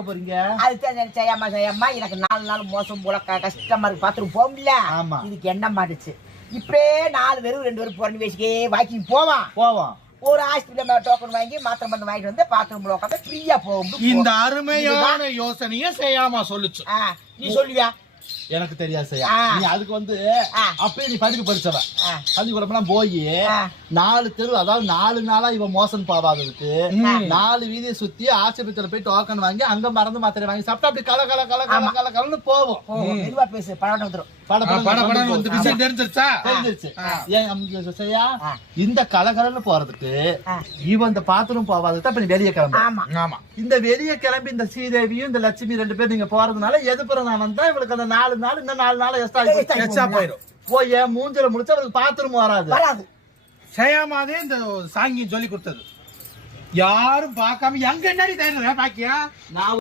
எங்க போறீங்க? அது செய்யாமா எனக்கு 4 நாள் மோசம் போல கஷ்டமா இருக்கு, பாத்ரூம் போக முடியல. இதுக்கு என்ன மாட்டுச்சு, இப்படியே 4 பேரும் 2 பேரும் பொண்ணு வச்சுக்கே வாக்கிங் போவோம். ஒரு ஹாஸ்பிட்டல் டோக்கன் வாங்கி மாத்திரை மருந்து வாங்கிட்டு வந்து பாத்ரூம்ல உட்காந்து ஃப்ரீயா போகும். இந்த அருமையான யோசனைய செய்யாம சொல்லுச்சு. நீ சொல்லுவியா? எனக்கு தெரியாது செய்யா. நீ அதுக்கு வந்து அப்பயே நீ பதிவு படிச்சவ. பள்ளிக்கூடம்லாம் போய் 4 தெரு, அதாவது 4 நாளா இவன் மோசம் போவாததுக்கு 4 வீதியை சுத்தி ஆஸ்பத்திரியில போய் டோக்கன் வாங்கி அங்க மருந்து மாத்திரை வாங்கி சாப்பிட்டா அப்படி கலன்னு போவோம். மெதுவா பேசு, படம் வந்துரும். இந்த கலகலன்னு போறதுக்கு இவன் இந்த பாத்ரூம் போவாதுக்கு அப்ப நீ வெளியே கிளம்பு. இந்த வெளியே கிளம்பி இந்த ஸ்ரீதேவியும் இந்த லட்சுமி 2 பேரும் நீங்க போறதுனால எதுப்புறம் நான் வந்தா இவளுக்கு அந்த 4 நாள் இன்னும் 4 நாள் எக்ஸ்ட்ரா போயிடும். போய் மூஞ்சில முடிச்சு அவளுக்கு பாத்ரூம் வராது. செய்யாமதே இந்த சாங்கி சொல்லி கொடுத்தது யாரும் பார்க்காம எங்க என்னடி பாக்கியா நான்